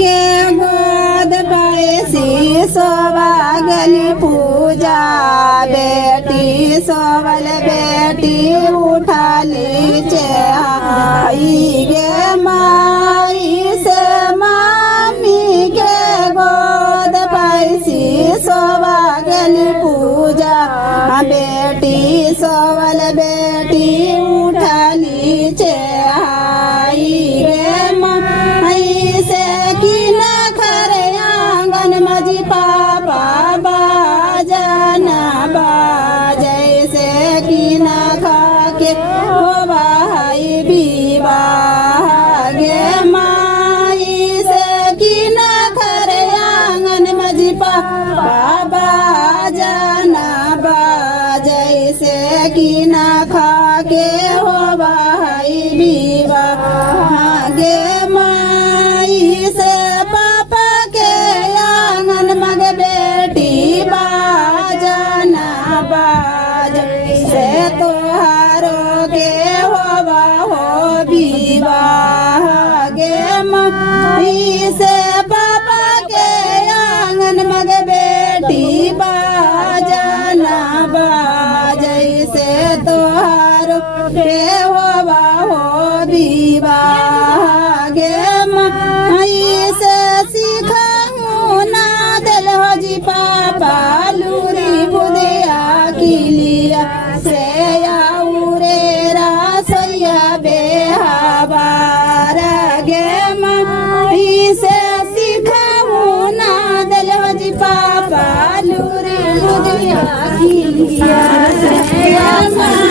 के गोद पैसी सोवागली पूजा बेटी सोवल बेटी उठाली चे आई गे माई से मामी के गोद पैसी सोवागली पूजा बेटी सोवल बेटी उठाली चे आई गे माई से की न खरे आंगन मजी पापा बाजना बाजैसे की न खा के हो भाई विवाह गे माई से की न खरे आंगन मजी पापा बाजना बाजैसे की न खा के हो भाई विवाह गे माई से पापा के आंगन मग बेटी बाजना बाज से तोहारो के होवा हो विवाह गे माई से पापा के आंगन मग बेटी बाजना बाज से तोहारो के होवा हो विवाह गे माई से सीखूं ना दिल हो जी पापा लूरी बुदिया की लिया से आउरे रासैया बेहाबार गे माई से सीखूं ना दिल हो जी पापा लूरी बुदिया की लिया से